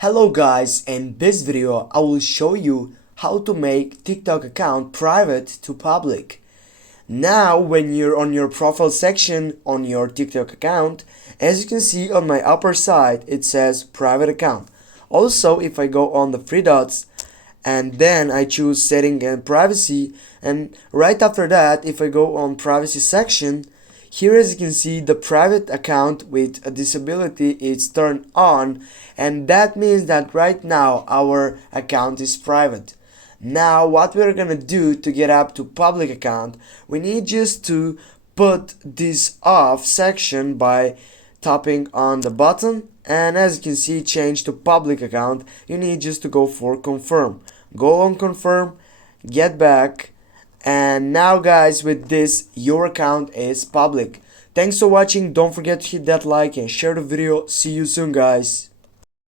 Hello guys, in this video I will show you how to make TikTok account private to public. Now when you're on your profile section on your TikTok account, as you can see on my upper side it says private account. Also if I go on the three dots and then I choose setting and privacy, and right after that if I go on privacy section, here as you can see the private account with a disability is turned on, and that means that right now our account is private. Now what we're gonna do to get up to public account, we need just to put this off section by tapping on the button, and as you can see change to public account. You need just to go for confirm. Go on confirm, get back, and now guys with this your account is public. Thanks for watching, don't forget to hit that like and share the video. See you soon guys.